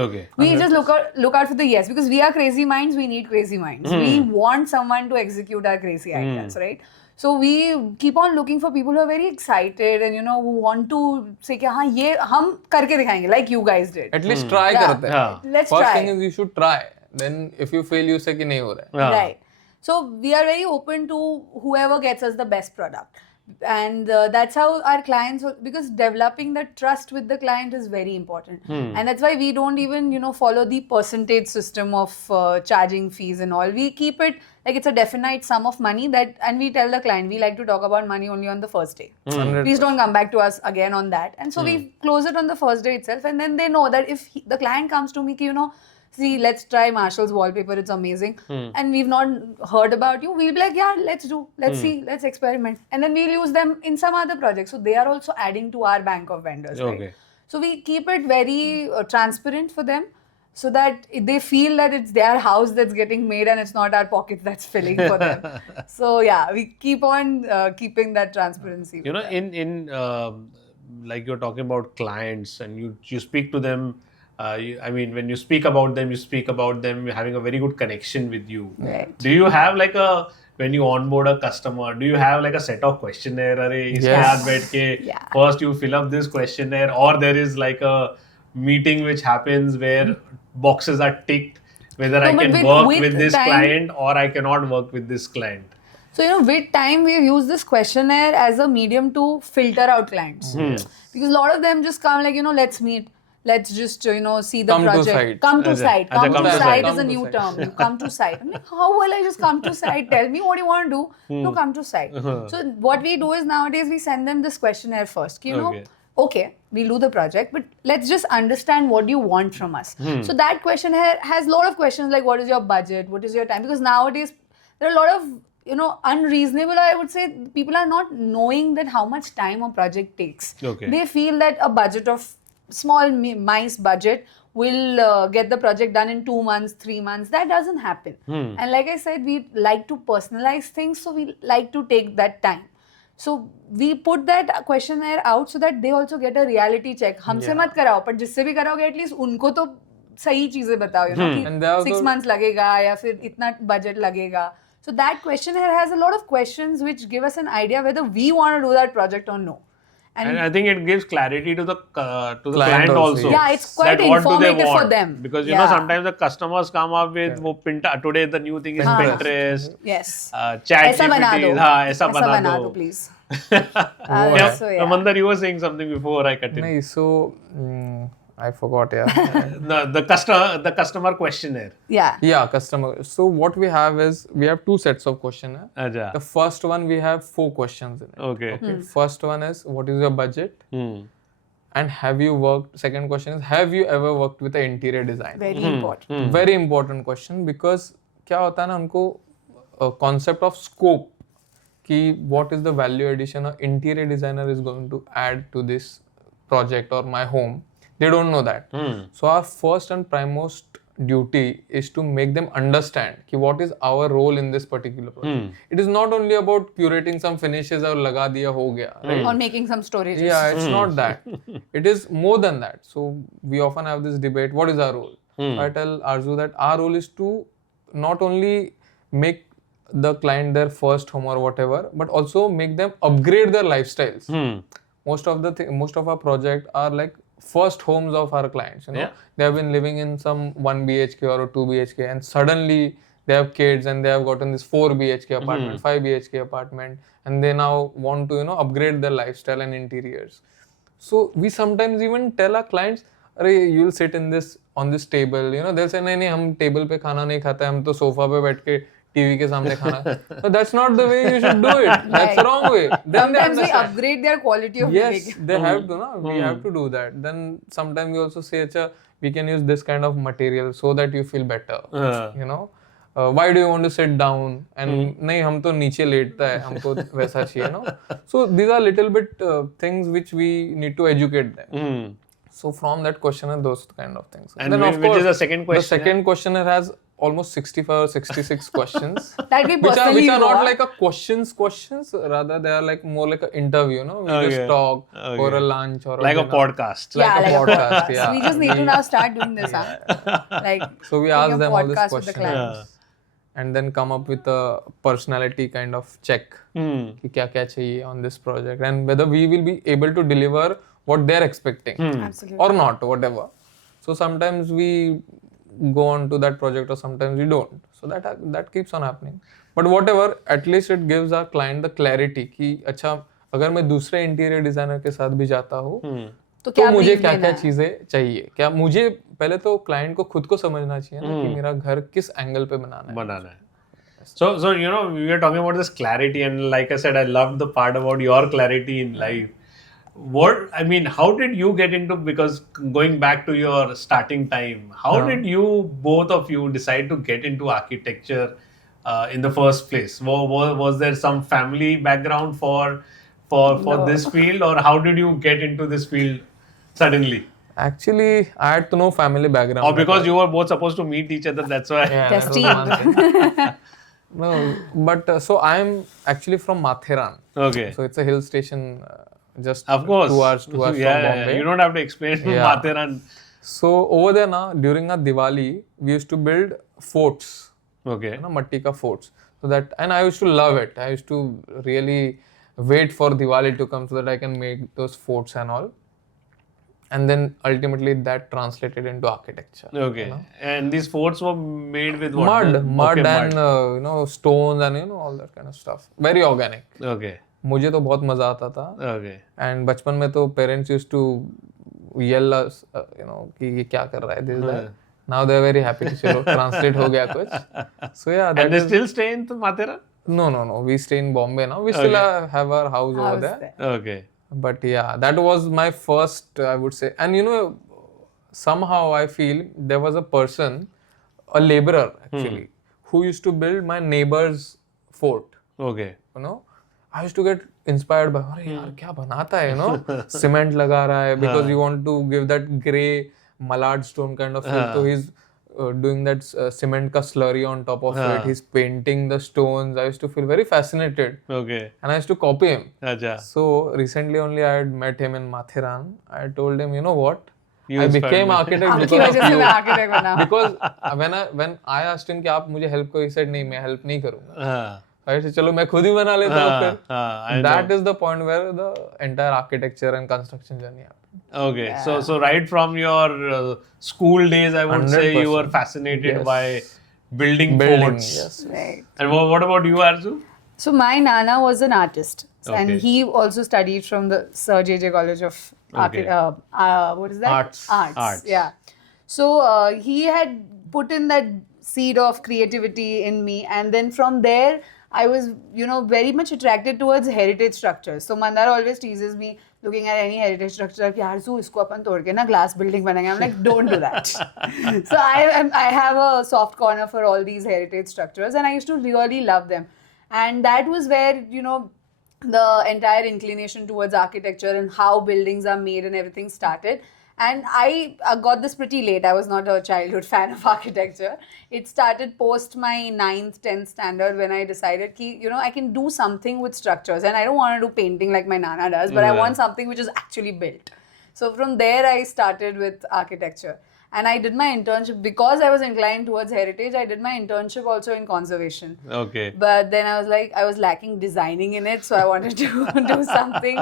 Okay. We just look out for the yes, because we are crazy minds. We need crazy minds. We want someone to execute our crazy ideas, right? So we keep on looking for people who are very excited and who want to say कि हाँ ये हम करके दिखाएंगे, like you guys did. At least try करते हैं. Let's First try. thing is you should try. Then if you fail, you say कि नहीं हो रहा है. Right. So we are very open to whoever gets us the best product. And that's how our clients, because developing the trust with the client is very important. And that's why we don't even follow the percentage system of charging fees and all. We keep it like it's a definite sum of money and we tell the client we like to talk about money only on the first day. Please don't come back to us again on that. And so we close it on the first day itself, and then they know that if the client comes to me see, let's try Marshalls wallpaper, it's amazing, and we've not heard about you, we'll be like, yeah, let's see, let's experiment, and then we'll use them in some other project. So they are also adding to our bank of vendors, right? Okay. So we keep it very transparent for them, so that they feel that it's their house that's getting made and it's not our pockets that's filling for them. So yeah, we keep on keeping that transparency. In like you're talking about clients and you speak to them. I mean, when you speak about them having a very good connection with you. Right. Do you have like when you onboard a customer, do you have like a set of questionnaire? Yes. First you fill up this questionnaire, or there is like a meeting which happens where boxes are ticked whether I can work with this client or I cannot work with this client. So with time we've used this questionnaire as a medium to filter out clients. Because a lot of them just come like, let's meet. Let's just, see the project. Come to site. Come to site is a new term. You come to site. I'm like, how will I just come to site? Tell me what you want to do. No, come to site. So what we do is nowadays we send them this questionnaire first. Okay, we'll do the project, but let's just understand what you want from us. So that questionnaire has a lot of questions like, what is your budget? What is your time? Because nowadays there are a lot of unreasonable, I would say, people are not knowing that how much time a project takes. Okay. They feel that a budget of small mice budget will get the project done in 2 months, 3 months. That doesn't happen. And like I said, we like to personalize things, so we like to take that time. So we put that questionnaire out so that they also get a reality check. हमसे मत कराओ, but जिससे भी कराओगे at least उनको तो सही चीजें बताओ, you know, And they कि also- 6 months लगेगा या फिर इतना budget लगेगा. So that questionnaire has a lot of questions which give us an idea whether we want to do that project or no. And I think it gives clarity to the Client client also, also. Yeah, it's quite that what do they informative for want. them. Because you Yeah. know sometimes the customers come up with वो today the new thing is Pinterest, Yes. chat ऐसा बना GPT, दो. हाँ ऐसा बना बना दो. दो please. Yeah. So yeah. Mandar, you were saying something before I cut in. नहीं, so I forgot, yeah. The customer questionnaire. Yeah. Yeah, customer. So what we have is, we have two sets of questionnaire. Acha. The first one, we have 4 questions in it. Okay. First one is, what is your budget? And have you worked, second question is, have you ever worked with an interior designer? Very important. Very important question, because क्या होता है ना, उनको concept of scope कि what is the value addition an interior designer is going to add to this project or my home. They don't know that. So our first and primemost duty is to make them understand कि what is our role in this particular project. It is not only about curating some finishes और लगा दिया हो गया, right? Or making some storages. Yeah, it's not that. It is more than that. So we often have this debate, what is our role? I tell Arzu that our role is to not only make the client their first home or whatever, but also make them upgrade their lifestyles. Most of our projects are like first homes of our clients, you know. Yeah. They have been living in some 1 BHK or a 2 BHK, and suddenly they have kids and they have gotten this 4 BHK apartment, 5 BHK apartment, and they now want to, you know, upgrade their lifestyle and interiors. So we sometimes even tell our clients, अरे you'll sit in this on this table, you know, they'll say नहीं हम table पे खाना नहीं खाते, हम तो sofa पे बैठ के टीवी के सामने खाना. So that's not the way you should do it. That's the wrong way. Then they Sometimes we understand. upgrade their quality of Yes, living. they have to, no? We have to do that. Then sometimes we also say, Acha, we can use this kind of material so that you feel better. You know, why do you want to sit down? And नहीं हम तो नीचे लेटता है, हमको वैसा चाहिए, no? So these are little bit things which we need to educate them. So from that questionnaire, those kind of things. And then of which course, is the second question? The second questionnaire has almost 65 or 66 questions. That we which personally are not know. like a questions, rather they are like more like an interview, you know, we just talk or a lunch or like a a podcast. like a podcast. Yeah, We just need to now start doing this, huh? Like, so we doing ask a them all these podcast with the questions clients. and then come up with a personality kind of check कि क्या क्या चाहिए on this project and whether we will be able to deliver what they're expecting Absolutely. or not, whatever. So sometimes we go on to that project or sometimes we don't. So that keeps on happening. But whatever, at least it gives our client the clarity कि अच्छा अगर मैं दूसरे interior designer के साथ भी जाता हूँ तो मुझे क्या क्या चीजें चाहिए, क्या मुझे पहले तो क्लाइंट को खुद को समझना चाहिए ना कि मेरा घर किस एंगल पे बनाना है. So you know, we were talking about this clarity, and like I said, I loved the part about your clarity in life. How did you get into, because going back to your starting time, how did you, both of you, decide to get into architecture in the first place? Was there some family background for this field, or how did you get into this field suddenly? Actually, I had no family background. Or because you were both supposed to meet each other, that's why. Yeah, that was one thing. No, but so I'm actually from Matheran. Okay. So it's a hill station, just Of course. 2 hours from Bombay. You don't have to explain Matheran. So over there now, during our Diwali, we used to build forts. Okay. You know, Matti ka forts. So that, and I used to love it. I used to really wait for Diwali to come so that I can make those forts and all. And then ultimately that translated into architecture. Okay. You know? And these forts were made with what? Mud and you know, stones and you know, all that kind of stuff. Very organic. Okay. मुझे तो बहुत मजा आता था. Okay. And बचपन में तो parents used to yell us, you know, कि ये क्या कर रहा है, this that. Now they are very happy कि चलो translate हो गया कुछ. So yeah, that and they still stay in Mathera? No. We stay in Bombay now. We still have our house over there. Okay. But yeah, that was my first, I would say. And you know, somehow I feel there was a person, a laborer actually, who used to build my neighbor's fort. Okay. You know, I used to get inspired by, अरे यार क्या बनाता है, you know, cement लगा रहा है, because you want to give that grey mallard stone kind of feel. So he's doing that cement ka slurry on top of it. He's painting the stones. I used to feel very fascinated. Okay. And I used to copy him. Acha. So recently only I had met him in Matheran. I told him, you know what? You I inspired became me. architect आपकी because वजह of से you. मैं architect बना. Because when I asked him कि आप मुझे help करो, he said नहीं मैं help नहीं करूँगा. हाँ, I said चलो मैं खुद ही बना लेता हूँ फिर. I That know. is the point where the entire architecture and construction journey happened. Okay, so right from your school days, I would say you were 100%. fascinated Yes. by building Building, forts. yes. Right. And what about you, Arzu? So my nana was an artist, and Okay. he also studied from the Sir J.J. College of Okay. what is that? Arts. Arts. Yeah. So he had put in that seed of creativity in me, and then from there I was, very much attracted towards heritage structures. So Mandar always teases me looking at any heritage structure कि यार इसको अपन तोड़ के ना glass building बनाएंगे. I'm like, don't do that. So I have a soft corner for all these heritage structures, and I used to really love them. And that was where, the entire inclination towards architecture and how buildings are made and everything started. And I got this pretty late. I was not a childhood fan of architecture. It started post my 9th, 10th standard when I decided ki, I can do something with structures. And I don't want to do painting like my nana does, but I want something which is actually built. So from there, I started with architecture. And I did my internship because I was inclined towards heritage. I did my internship also in conservation. Okay. But then I was like, I was lacking designing in it, so I wanted to do something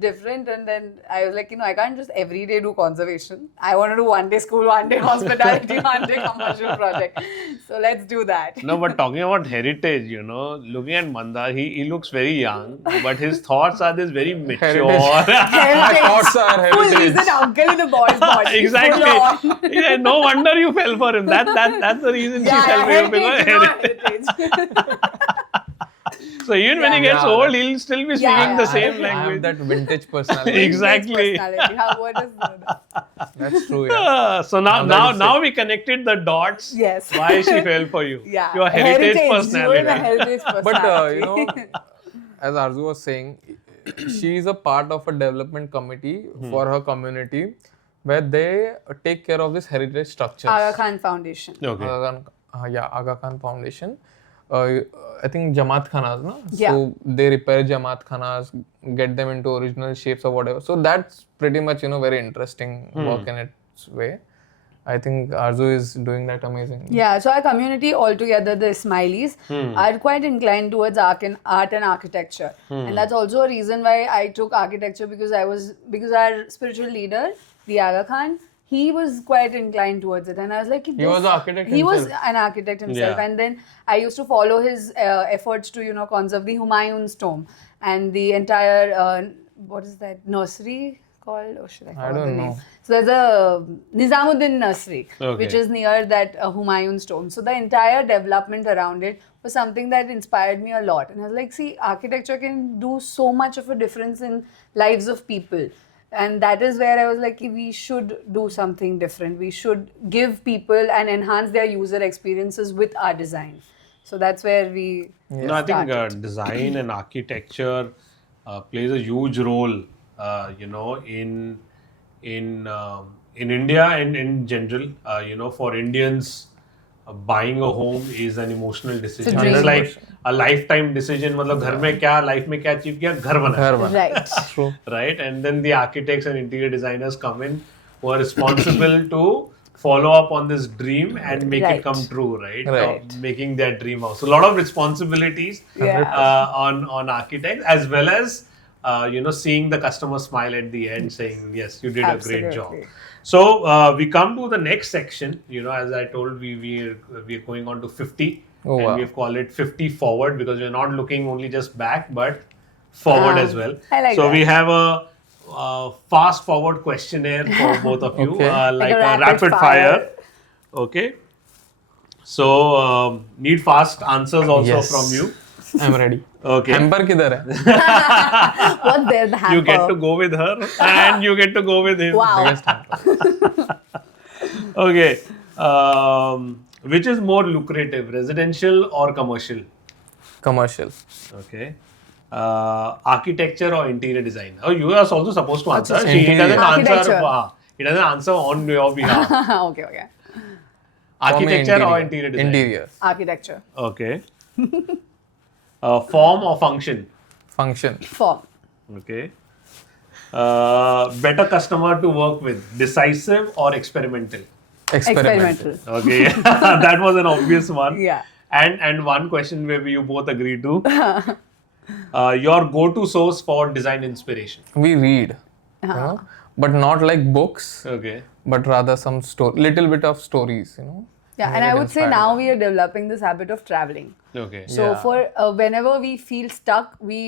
different. And then I was like, I can't just every day do conservation. I want to do one day school, one day hospitality, one day commercial project. So let's do that. No, but talking about heritage, looking at Mandar, he looks very young, but his thoughts are this very mature. My thoughts are Full, heritage. he's an uncle in a boy's body. Exactly. Full on. Yeah, no wonder you fell for him. That's the reason she fell for you. Because heritage. So even when he gets old, he'll still be speaking the same I have language. that vintage personality. Exactly. What is that? That's true. Yeah. So now we connected the dots. Yes. Why she fell for you? Yeah. Your heritage You personality. and a heritage personality. But as Arzu was saying, she is a part of a development committee for her community where they take care of this heritage structures. Aga Khan Foundation. Okay. Aga Khan Foundation. I think Jamaat Khanas, no? Yeah. So they repair Jamaat Khanas, get them into original shapes or whatever. So that's pretty much, very interesting work in its way. I think Arzu is doing that amazingly. Yeah, so our community altogether, the Ismailis, are quite inclined towards art and architecture. And that's also a reason why I took architecture, because our spiritual leader, the Aga Khan, he was quite inclined towards it. And I was like, He was an architect He was himself. an architect himself. Yeah. And then I used to follow his efforts to, conserve the Humayun's tomb and the entire, what is that, nursery called? Oh, should I I forgot don't the name? know. So there's a Nizamuddin nursery, Okay. which is near that Humayun's tomb. So the entire development around it was something that inspired me a lot. And I was like, see, architecture can do so much of a difference in lives of people. And that is where I was like, we should do something different. We should give people and enhance their user experiences with our design. So that's where we No, I think started. design and architecture plays a huge role, in India and in general. For Indians, buying a home is an emotional decision. dream. It's like a lifetime decision. मतलब घर में क्या life में क्या achieve किया, घर बनाया. Right. True. Right? And then the architects and interior designers come in who are responsible to follow up on this dream and make it come true, right? Right. Making their dream house. So a lot of responsibilities on architects, as well as seeing the customer smile at the end, saying, yes, you did a great job. Absolutely. So we come to the next section. As I told, we're going on to 50. Oh, and wow. we've called it 50 forward, because we're not looking only just back, but forward as well. I like so that. we have a fast forward questionnaire for both of you, Okay. like a a rapid fire. Okay. So need fast answers also Yes. from you. I'm ready. Okay. Hamper किधर है? What's there, the hamper? You get to go with her and you get to go with him. Wow. Biggest hamper. Okay. Which is more lucrative, residential or commercial? Commercial. Okay. Architecture or interior design? Oh, you are also supposed to answer. He Interior. doesn't answer. Architecture. He doesn't answer on your behalf. Okay. Architecture or interior design? Interior. Architecture. Okay. Form or function? Function. Form. Okay. Better customer to work with, decisive or experimental? Experimental. Okay, that was an obvious one. Yeah. And one question where you both agree to. Your go-to source for design inspiration. We read, you know, but not like books, Okay. but rather some little bit of stories, you know. Yeah, and I would say now we are developing this habit of traveling. Okay. So Yeah. for whenever we feel stuck, we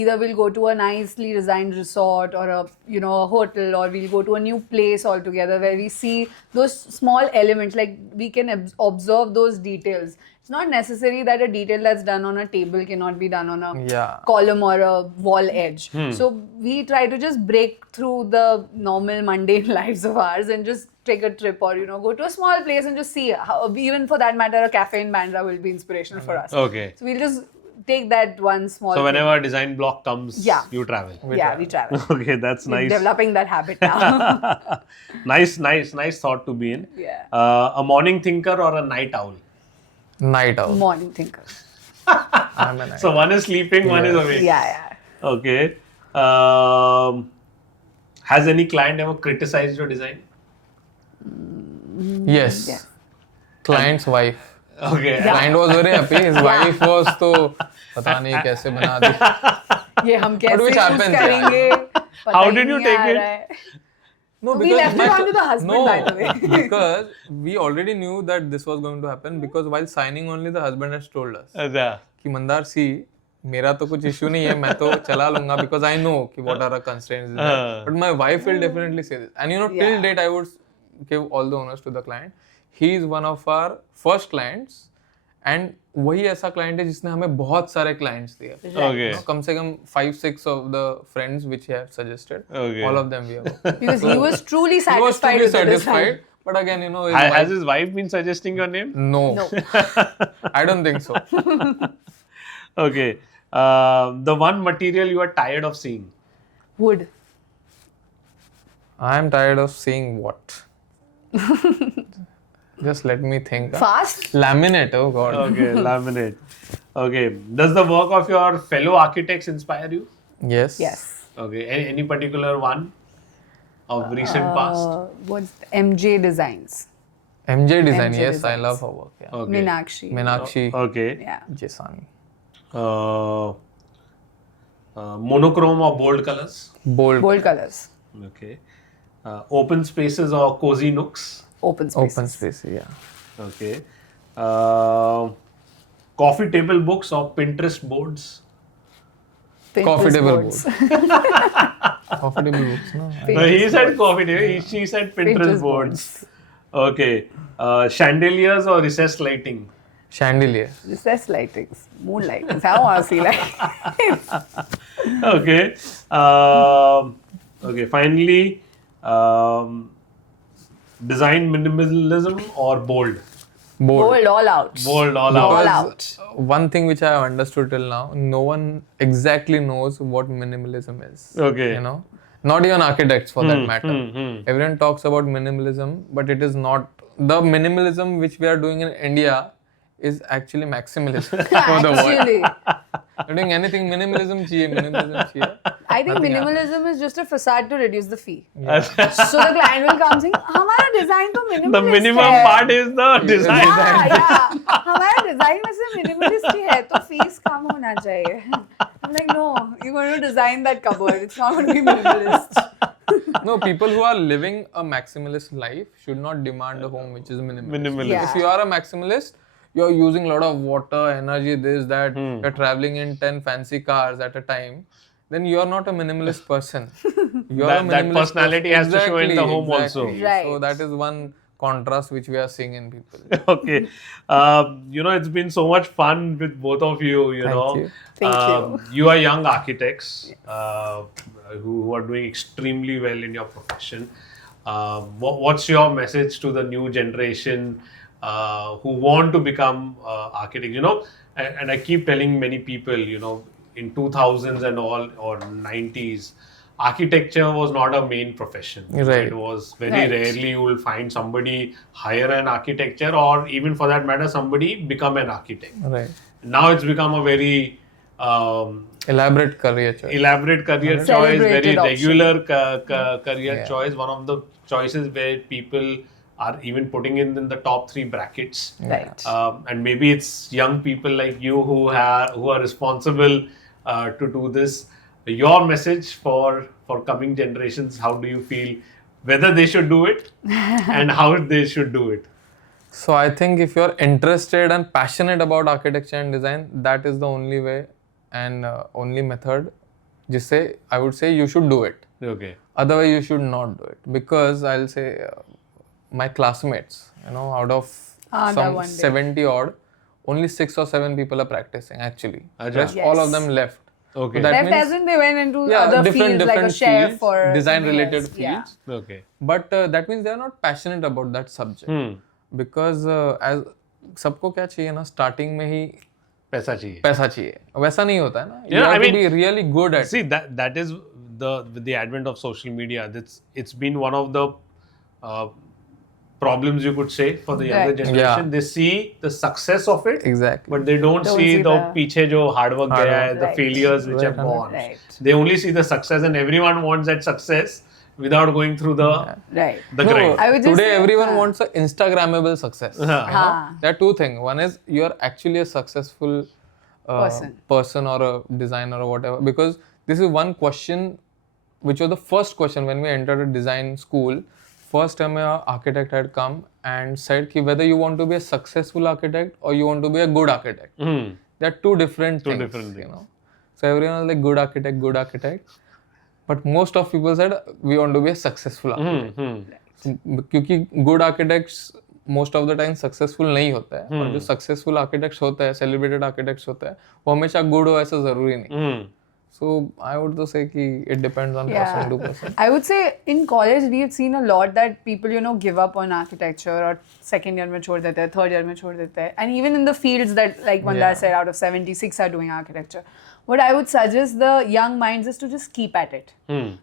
either we'll go to a nicely designed resort or a a hotel, or we'll go to a new place altogether where we see those small elements, like we can observe those details. It's not necessary that a detail that's done on a table cannot be done on a Yeah. column or a wall edge. So we try to just break through the normal mundane lives of ours and just take a trip, or go to a small place and just see how, even for that matter, a cafe in Bandra will be inspirational for us. Okay. So we'll just take that one small So thing. whenever a design block comes, Yeah. you travel. we travel. Okay, that's We're nice. developing that habit now. Nice thought to be in. Yeah. A morning thinker or a night owl? Night owl. Morning thinker. I'm a night So one is sleeping, one is awake. Yeah. Okay. Has any client ever criticized your design? Yes. Yeah. Client's wife. Okay. Client was very happy. His wife was तो पता नहीं कैसे बना दी. ये हम कैसे which use happens, करेंगे? पता How ही did you नहीं take आ it? रहा है. No, We left it on to the husband, no, by the way. because we already knew that this was going to happen, because while signing only the husband has told us अच्छा. कि मंदार सी मेरा तो कुछ issue नहीं है, मैं तो चला लूंगा because I know कि what are the constraints is there. But my wife will definitely say this, and till date I would give all the honors to the client. He is one of our first clients, and वही ऐसा client है जिसने हमें बहुत सारे clients दिए. Okay. कम से कम 5-6 of the friends which he have suggested, Okay. all of them we have. Because he was truly He was satisfied truly with the design. satisfied, but again, his Has wife, his wife been suggesting your name? no, No. I don't think so. Okay. The one material you are tired of seeing? Wood. I am tired of seeing what? Just let me think. Fast? Laminate, oh god. Okay, laminate. Okay. Does the work of your fellow architects inspire you? Yes. Yes. Okay. Any particular one of recent past? What's MJ Designs? MJ design, MJ yes, I designs. love her work. Yeah. Okay. Meenakshi. Meenakshi Okay. Yeah. Jesani. Monochrome or bold colors? Bold. Bold colors. Okay. Open spaces or cozy nooks? Open spaces. Open space, yeah. Okay. Coffee table books or Pinterest boards? Pinterest Coffee table boards. Coffee table books, no? No, he said coffee table. She said Pinterest boards. Okay. Chandeliers or recessed lighting? Chandelier. Recessed lightings. Moon lightings. I want to see like. Okay. Okay. Finally, design minimalism or bold? Bold. Bold all out. Bold all All out. out. One thing which I have understood till now, no one exactly knows what minimalism is. Okay. You know, not even architects for that matter. Everyone talks about minimalism, but it is not. The minimalism which we are doing in India is actually maximalism for the world. Actually, You're doing anything minimalism chahiye. I think minimalism is just a facade to reduce the fee. So the client will come saying, हमारा design तो minimalist The minimum है. part is the design. Yeah. हमारा design में से minimalist ही है, तो fees कम होना चाहिए. I'm like, no, you're going to design that cupboard. It's not going to be minimalist. No, people who are living a maximalist life should not demand a home which is minimalist. Minimalist. Yeah. If you are a maximalist, you're using a lot of water, energy, this, that, you're traveling in 10 fancy cars at a time, then you're not a minimalist person. You're That- a that minimalist personality has to show in the home also. Right. So that is one contrast which we are seeing in people. Okay. It's been so much fun with both of you, you. Thank you. You are young architects who are doing extremely well in your profession. What's your message to the new generation who want to become architects? And I keep telling many people, in 2000s and all, or 90s, architecture was not a main profession. Right. It was very Right. rarely you will find somebody hire an architecture, or even for that matter, somebody become an architect. Right. Now it's become a very Elaborate career choice. Elaborate career choice, very Celebrated option. regular career choice. One of the choices where people are even putting in the top 3 brackets. Right. And maybe it's young people like you who are responsible to do this. Your message for coming generations, how do you feel whether they should do it and how they should do it? So I think if you're interested and passionate about architecture and design, that is the only way and only method jisse I would say you should do it. Okay. Otherwise you should not do it, because I'll say my classmates, out of that some one day. 70 odd, only 6 or 7 people are practicing actually. Acha. Rest all of Yes. them left. Okay. So that Left means, as in they went into yeah, other different fields like a chef fields, or design something related else. Yeah. fields. Okay. But that means they are not passionate about that subject. Because as सबको क्या चाहिए ना, starting में ही पैसा चाहिए. पैसा चाहिए, वैसा नहीं होता है ना. You Yeah, have I to mean, be really good at See, that is with the advent of social media, it's been one of the problems you could say for the younger Right. generation. Yeah. They see the success of it, exactly. but they don't see see the the पीछे जो hard work गया है, the Right. failures which have Right. gone. Right. They only see the success, and everyone wants that success without going through the Right. grind. I would just Today say, everyone हाँ. wants a Instagrammable success. हाँ. There are two things. One is you are actually a successful person or a designer or whatever. Because this is one question which was the first question when we entered a design school. First time an architect had come and said ki whether you want to be a successful architect or you want to be a good architect. They are two different things. You know? So everyone was like good architect. But most of people said we want to be a successful architect. क्योंकि good architects most of the time successful नहीं होता है, और जो successful architects होता है, celebrated architects होता है, वो हमेशा good हो ऐसा जरूरी नहीं. So I would say कि it depends on person to person. I would say in college we've seen a lot that people give up on architecture or second year में छोड़ देते हैं, third year में छोड़ देते हैं, and even in the fields that like Mandar said out of 76 are doing architecture. What I would suggest the young minds is to just keep at it.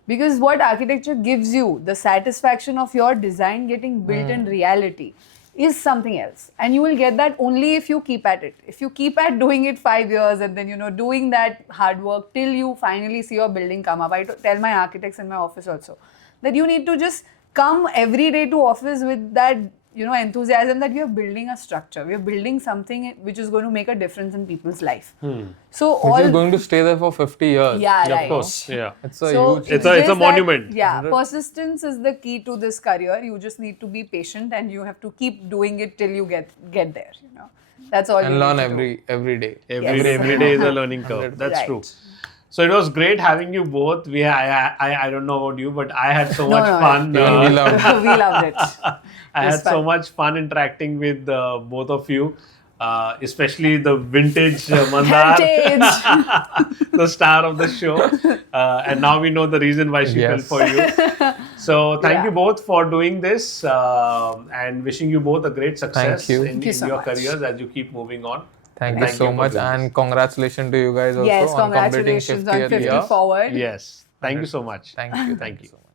Because what architecture gives you, the satisfaction of your design getting built in reality, is something else. And you will get that only if you keep at it. If you keep at doing it 5 years and then, doing that hard work till you finally see your building come up. I tell my architects in my office also that you need to just come every day to office with that, enthusiasm that we are building a structure. We are building something which is going to make a difference in people's life. So Which is going to stay there for 50 years. Yeah, right. Of course, yeah. It's a So huge... It's just a monument. That, persistence is the key to this career. You just need to be patient and you have to keep doing it till you get there. That's all. And you learn need to do. every day. Every day is a learning curve. That's Right. true. So it was great having you both. I don't know about you, but I had so much no, fun. We loved We loved it. I had It's so fun. much fun interacting with both of you, especially the vintage Mandar, Heritage. the star of the show. And now we know the reason why she fell Yes. for you. So thank Yeah. you both for doing this and wishing you both a great success Thank you. in Thank you so your much. careers as you keep moving on. Thank you Thank so you for much, doing and congratulations to you guys also Yes, on completing congratulations on 50th 50 year. forward. Yes. Thank you so much. Thank you. Thank you. So much.